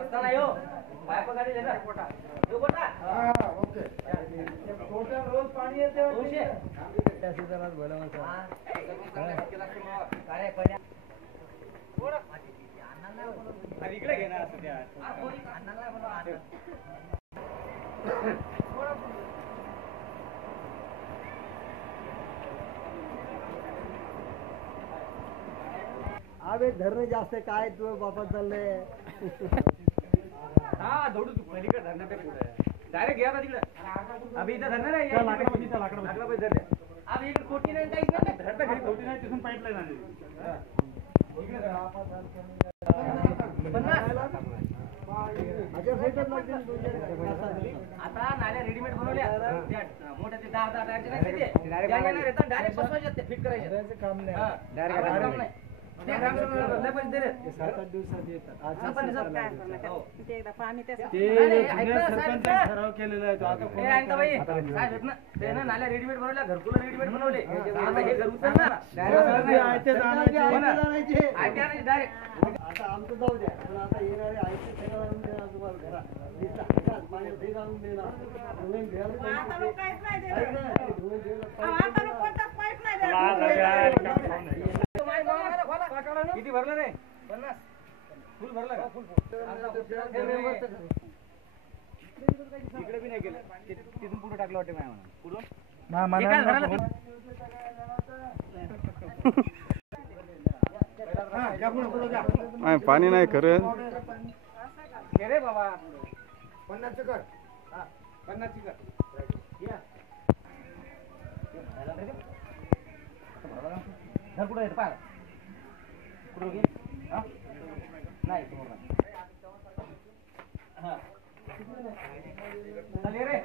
रस्ता नाही हो पायप गाडी लेना कोटा यो कोटा हां ओके टोटल रोज पाणी येते 200 त्या सीझनलाच बोलावं सर हां काय पण थोडा अरे इकडे घे ना असं त्या अन्नाला बोलवा अबे धरणं जास्त काय तू बापा चाललंय हा दौडू तू पलीकडे धरणं ते पुढे डायरेक्ट घ्या ना तिकडे अभी इथं धरणं नाही लाकडा पैसे धरले अब इकडे कोटी नाही काहीच नाही धरणं घरी कोटी नाही तिथून पाईपलाईन आली आता नाल्या रेडीमेड बनवल्या मोठ्या ते 10 डायरेक्ट बसवायचे फिट करायचे काम नाही डायरेक्ट काम नाही ते ग्रामसभेला पैसे दिले 7-8 दिवसात येतात ते एकदा पाणी ते ठराव केलेला आहे तो आता कोण ऐकता बाई साहेब ना ते ना नाल्या रेडीमेड बनवल्या घरकुल रेडीमेड बनवले आता हे घर उचलणार आयते आणायचे डायरेक्ट आता आमचं जाऊ द्या पण आता येणारे आयते सगळं आणून देणार तुम्हाला घरात पाणी ते आणून देणार आता लोक काहीच नाही देणार आता लोक कोणताच पाईप नाही देणार किती भरलं रे 50 फुल भरलं का फुल इकडे बी नाही गेलं तिथून पुढे टाकलं वाटतं नाही पुढं पाणी नाही खरं रे बाबा 50 ची कर 50 ची कर घर कुठं येतं पाय कुठं घे नाही हां चल रे